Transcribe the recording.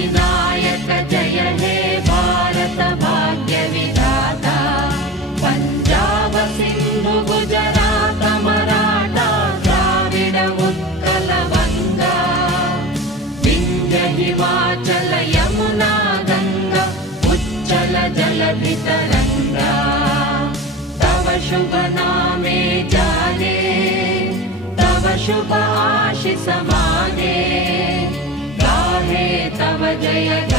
विनायक जय हे भारत भाग्य विधाता पंजाब सिंधु गुजरात मराठा द्राविड उत्कल बंगा विंध्य हिमाचल यमुना गंगा उच्चल जलधि तरंगा तव शुभ नामे जागे तव शुभ आशीष मागे गाहे तव जय